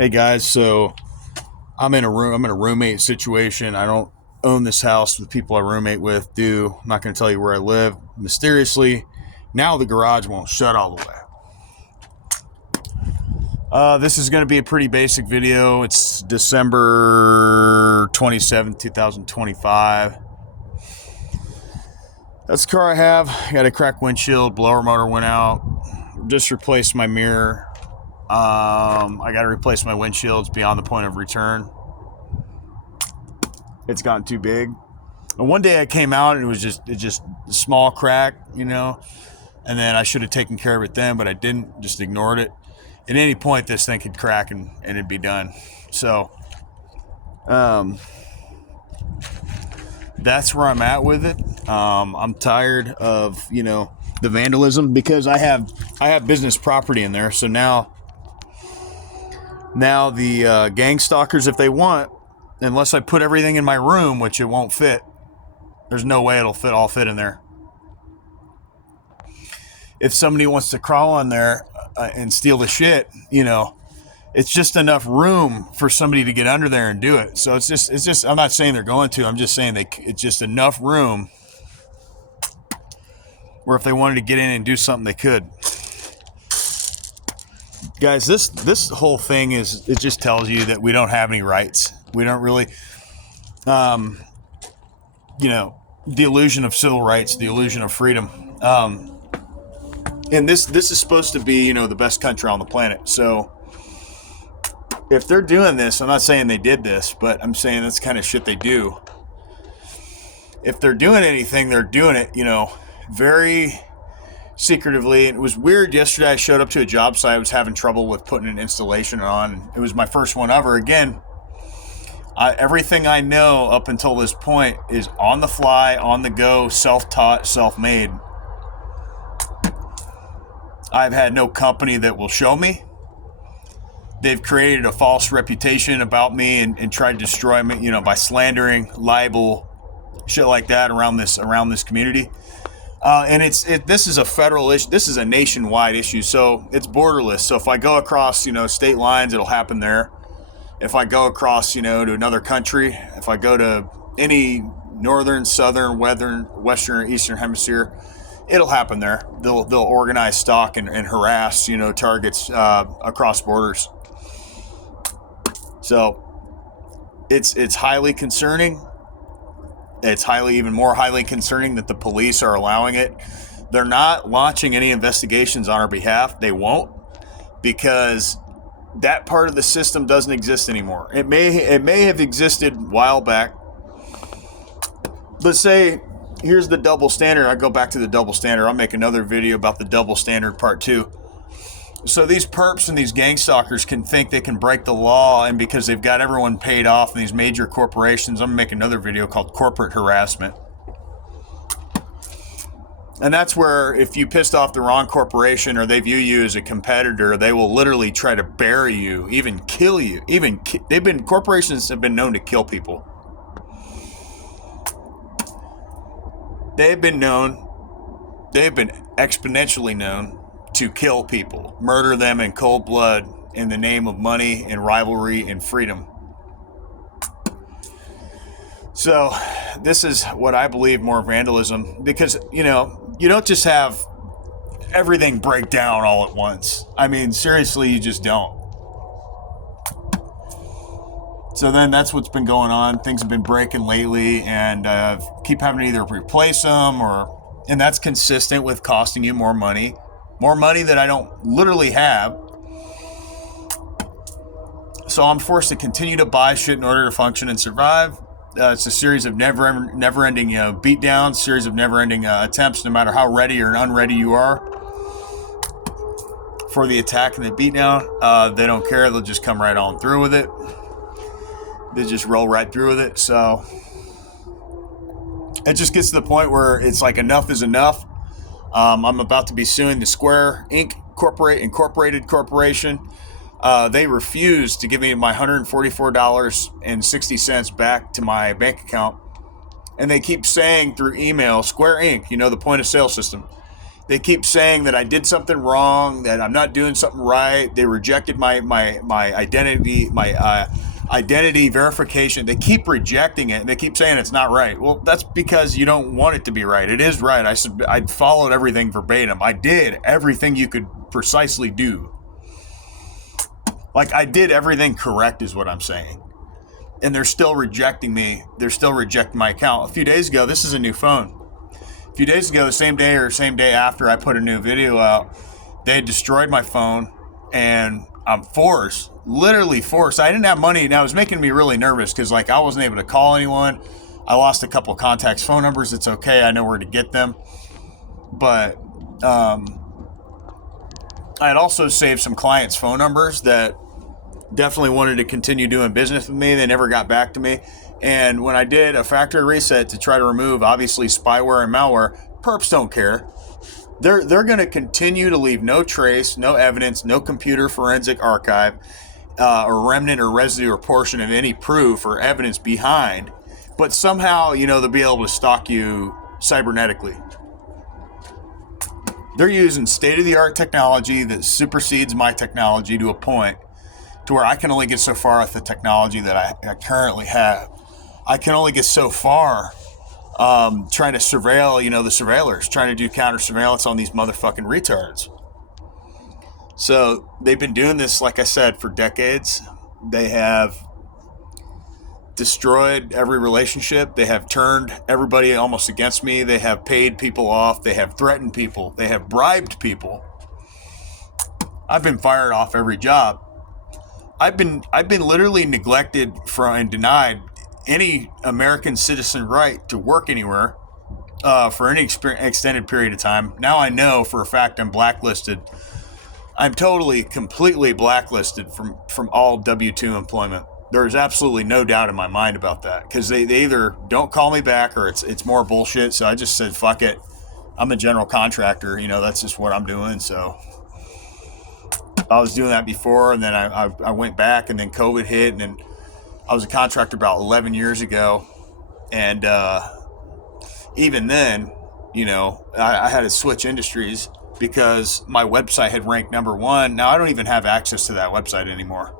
Hey guys, so I'm in a roommate situation. I don't own this house. The people I roommate with do. I'm not going to tell you where I live. Mysteriously, now the garage won't shut all the way. This is going to be a pretty basic video. It's December 27th, 2025. That's the car I have. I got a cracked windshield, blower motor went out. Just replaced my mirror. I got to replace my windshields beyond the point of return. It's gotten too big. And one day I came out and it was just a small crack, and then I should have taken care of it then, but I didn't, just ignored it. At any point, this thing could crack and it'd be done. So, that's where I'm at with it. I'm tired of, the vandalism because I have business property in there. So now the gang stalkers, if they want, unless I put everything in my room, which it won't fit, there's no way it'll all fit in there. If somebody wants to crawl on there and steal the shit, it's just enough room for somebody to get under there and do it. So it's just I'm not saying they're going to, I'm just saying it's just enough room where if they wanted to get in and do something, they could. Guys, this whole thing it just tells you that we don't have any rights. We don't really, the illusion of civil rights, the illusion of freedom. And this is supposed to be, the best country on the planet. So if they're doing this, I'm not saying they did this, but I'm saying that's the kind of shit they do. If they're doing anything, they're doing it, very secretively. It was weird. Yesterday I showed up to a job site. I was having trouble with putting an installation on. It was my first one ever. Again, everything I know up until this point is on the fly, on the go, self-taught, self-made. I've had no company that will show me. They've created a false reputation about me and tried to destroy me, by slandering, libel, shit like that around this community. And this is a federal issue. This is a nationwide issue, so it's borderless. So if I go across, state lines, it'll happen there. If I go across, to another country, if I go to any northern, southern, western, or eastern hemisphere, it'll happen there. They'll organize stock and harass, targets across borders. So it's highly concerning. It's even more highly concerning that the police are allowing it. They're not launching any investigations on our behalf. They won't, because that part of the system doesn't exist anymore. It may have existed a while back. Let's say, here's the double standard. I go back to the double standard. I'll make another video about the double standard part 2. So these perps and these gang stalkers can think they can break the law, and because they've got everyone paid off in these major corporations, I'm going to make another video called corporate harassment. And that's where if you pissed off the wrong corporation or they view you as a competitor, they will literally try to bury you, even kill you. Corporations have been known to kill people. They've been exponentially known to kill people, murder them in cold blood in the name of money and rivalry and freedom. So this is what I believe more vandalism, because, you don't just have everything break down all at once. I mean, seriously, you just don't. So then that's what's been going on. Things have been breaking lately, and keep having to either replace them and that's consistent with costing you more money that I don't literally have. So I'm forced to continue to buy shit in order to function and survive. It's a series of never-ending beatdowns, series of never-ending attempts, no matter how ready or unready you are for the attack and the beatdown. They don't care. They'll just come right on through with it. They just roll right through with it. So it just gets to the point where it's like enough is enough. I'm about to be suing the Square Inc. Incorporated Corporation. They refused to give me my $144.60 back to my bank account. And they keep saying through email, Square Inc., the point of sale system. They keep saying that I did something wrong, that I'm not doing something right. They rejected my identity, identity verification. They keep rejecting it, and they keep saying it's not right. Well, that's because you don't want it to be right. It is right. I followed everything verbatim. I did everything you could precisely do. Like, I did everything correct is what I'm saying. And they're still rejecting me. They're still rejecting my account. A few days ago, this is a new phone. A few days ago, the same day or same day after I put a new video out, they had destroyed my phone, and I'm forced, literally forced. I didn't have money, and it was making me really nervous because, like, I wasn't able to call anyone. I lost a couple of contacts' phone numbers. It's okay. I know where to get them. But I had also saved some clients' phone numbers that definitely wanted to continue doing business with me. They never got back to me. And when I did a factory reset to try to remove, obviously, spyware and malware, perps don't care. They're going to continue to leave no trace, no evidence, no computer forensic archive, or remnant or residue or portion of any proof or evidence behind. But somehow, they'll be able to stalk you cybernetically. They're using state-of-the-art technology that supersedes my technology to a point to where I can only get so far with the technology that I currently have. I can only get so far trying to surveil, the surveillors, trying to do counter surveillance on these motherfucking retards. So they've been doing this, like I said, for decades. They have destroyed every relationship. They have turned everybody almost against me. They have paid people off. They have threatened people. They have bribed people. I've been fired off every job. I've been literally neglected and denied any American citizen right to work anywhere for any extended period of time. Now I know for a fact I'm blacklisted. I'm totally, completely blacklisted from all W-2 employment. There's absolutely no doubt in my mind about that, because they either don't call me back or it's more bullshit. So I just said, fuck it. I'm a general contractor. That's just what I'm doing. So I was doing that before, and then I went back, and then COVID hit, and then I was a contractor about 11 years ago. And even then, I had to switch industries because my website had ranked #1. Now I don't even have access to that website anymore.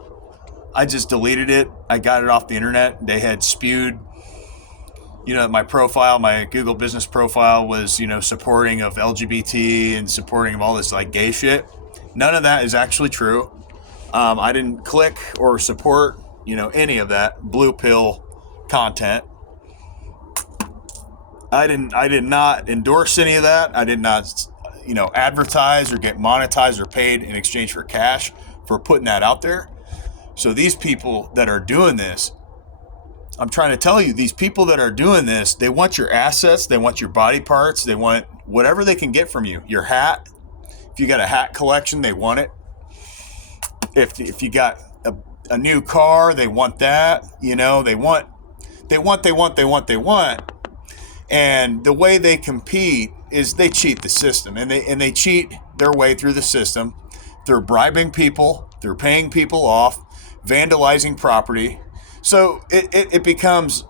I just deleted it. I got it off the internet. They had spewed, my profile, my Google business profile was, supporting of LGBT and supporting of all this like gay shit. None of that is actually true. I didn't click or support, any of that blue pill content. I did not endorse any of that. I did not, advertise or get monetized or paid in exchange for cash for putting that out there. So these people that are doing this, I'm trying to tell you, these people that are doing this, they want your assets, they want your body parts, they want whatever they can get from you. Your hat, if you got a hat collection, they want it. If you got a new car, they want that. They want. And the way they compete is they cheat the system, and they cheat their way through the system. They're bribing people, they're paying people off, vandalizing property. So it becomes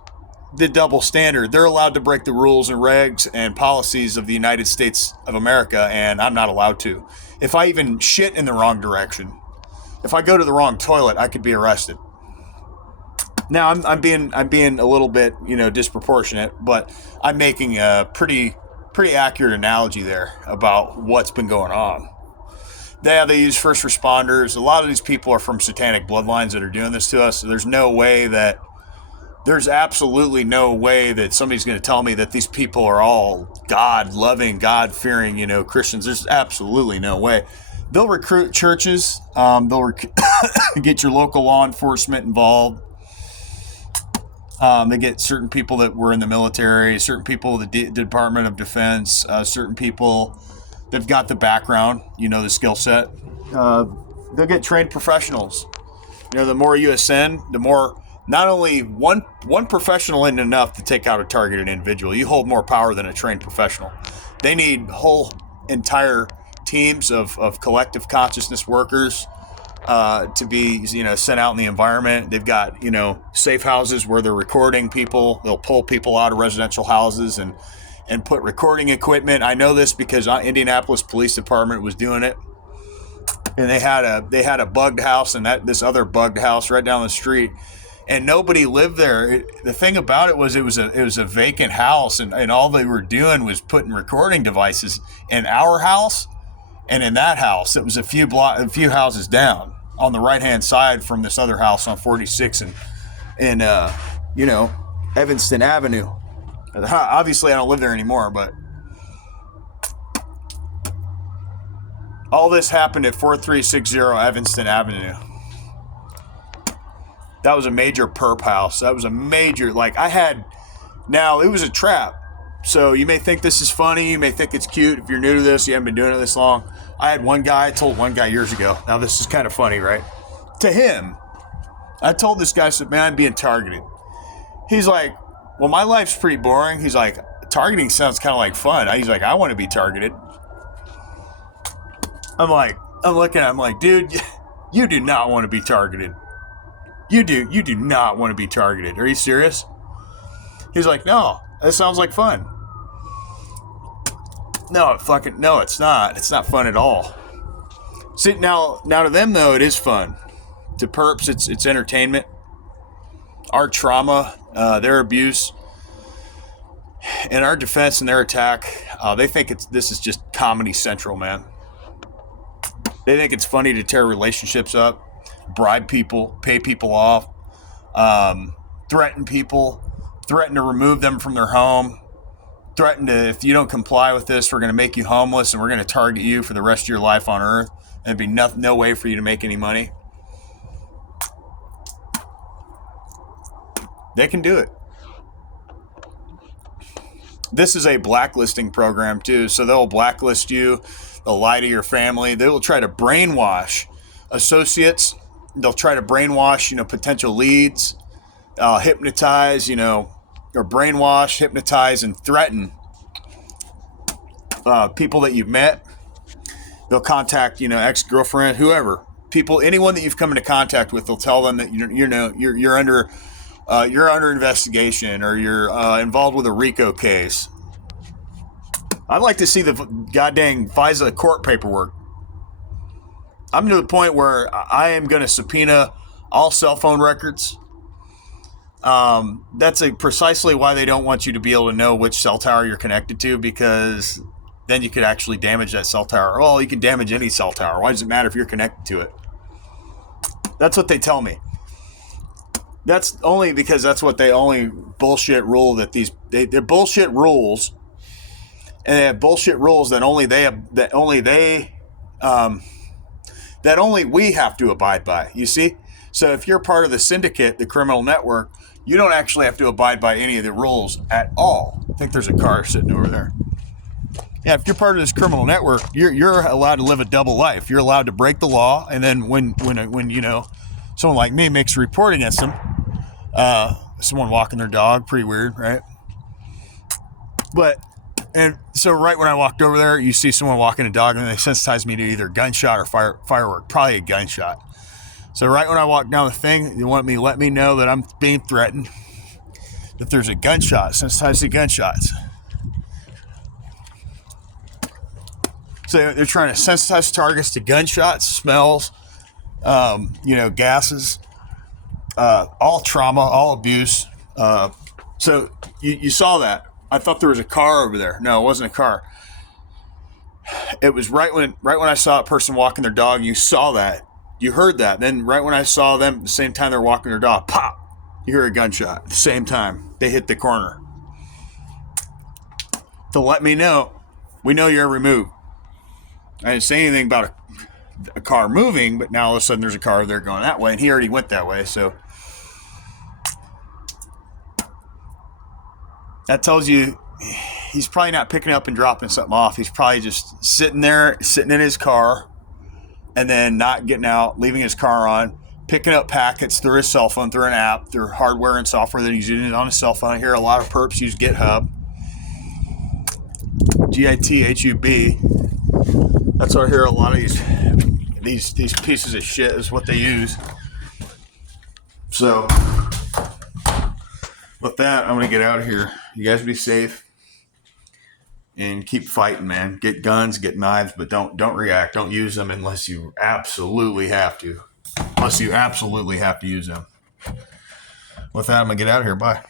the double standard. They're allowed to break the rules and regs and policies of the United States of America, and I'm not allowed to. If I even shit in the wrong direction, if I go to the wrong toilet, I could be arrested. Now I'm being a little bit, disproportionate, but I'm making a pretty accurate analogy there about what's been going on. They use first responders. A lot of these people are from satanic bloodlines that are doing this to us. So there's absolutely no way that somebody's going to tell me that these people are all God-loving, God-fearing, Christians. There's absolutely no way. They'll recruit churches. They'll get your local law enforcement involved. They get certain people that were in the military, certain people, the Department of Defense, certain people that've got the background, the skill set. They'll get trained professionals. The more you ascend, the more, not only one professional isn't enough to take out a targeted individual. You hold more power than a trained professional. They need whole entire teams of collective consciousness workers to be, sent out in the environment. They've got, safe houses where they're recording people. They'll pull people out of residential houses and and put recording equipment. I know this because Indianapolis Police Department was doing it, and they had a bugged house and this other bugged house right down the street, and nobody lived there. The thing about it was a vacant house, and all they were doing was putting recording devices in our house and in that house. It was a few houses down on the right hand side from this other house on 46 and Evanston Avenue. Obviously, I don't live there anymore, but all this happened at 4360 Evanston Avenue. That was a major perp house. That was a major, now it was a trap. So you may think this is funny. You may think it's cute. If you're new to this, you haven't been doing it this long. I told one guy years ago. Now this is kind of funny, right? To him, I told this guy, I said, man, I'm being targeted. He's like, well, my life's pretty boring. He's like, targeting sounds kind of like fun. He's like, I want to be targeted. I'm looking at him like, dude, you do not want to be targeted. You do not want to be targeted. Are you serious? He's like, no, that sounds like fun. No, it's not. It's not fun at all. See, now to them though, it is fun. To perps, it's entertainment. Our trauma, their abuse, and our defense and their attack, they think this is just Comedy Central, man. They think it's funny to tear relationships up, bribe people, pay people off, threaten people, threaten to remove them from their home, threaten to, if you don't comply with this, we're going to make you homeless and we're going to target you for the rest of your life on earth. And there'd be no way for you to make any money. They can do it. This is a blacklisting program too. So they'll blacklist you. They'll lie to your family. They will try to brainwash associates. They'll try to brainwash, potential leads, hypnotize, or brainwash, hypnotize, and threaten people that you've met. They'll contact, ex-girlfriend, whoever, anyone that you've come into contact with. They'll tell them that you're under investigation or you're involved with a RICO case. I'd like to see the goddamn FISA court paperwork. I'm to the point where I am going to subpoena all cell phone records. That's precisely why they don't want you to be able to know which cell tower you're connected to, because then you could actually damage that cell tower. Well, you can damage any cell tower. Why does it matter if you're connected to it? That's what they tell me. That's only because that's what they only bullshit rule that they're bullshit rules, and they have bullshit rules that only we have to abide by. You see? So if you're part of the syndicate, the criminal network, you don't actually have to abide by any of the rules at all. I think there's a car sitting over there. Yeah, if you're part of this criminal network, you're allowed to live a double life. You're allowed to break the law, and then when someone like me makes a report against them, someone walking their dog, pretty weird, right? And so right when I walked over there, you see someone walking a dog, and they sensitized me to either gunshot or firework, probably a gunshot. So right when I walked down the thing, they want me to let me know that I'm being threatened, that there's a gunshot, sensitized to gunshots. So they're trying to sensitize targets to gunshots, smells, gases, all trauma, all abuse. So you saw that. I thought there was a car over there. No, it wasn't a car. It was right when I saw a person walking their dog. You saw that. You heard that. Then right when I saw them, at the same time they're walking their dog, pop! You hear a gunshot. At the same time, they hit the corner. To let me know, we know you're removed. I didn't say anything about a car moving, but now all of a sudden there's a car there going that way, and he already went that way. So that tells you he's probably not picking up and dropping something off. He's probably just sitting in his car, and then not getting out, leaving his car on, picking up packets through his cell phone, through an app, through hardware and software that he's using on his cell phone. I hear a lot of perps use GitHub. GITHUB. That's what I hear a lot of these pieces of shit is what they use. So with that, I'm going to get out of here. You guys be safe. and keep fighting, man. Get guns, get knives, but don't react. Don't use them unless you absolutely have to. Unless you absolutely have to use them. With that, I'm gonna get out of here. Bye.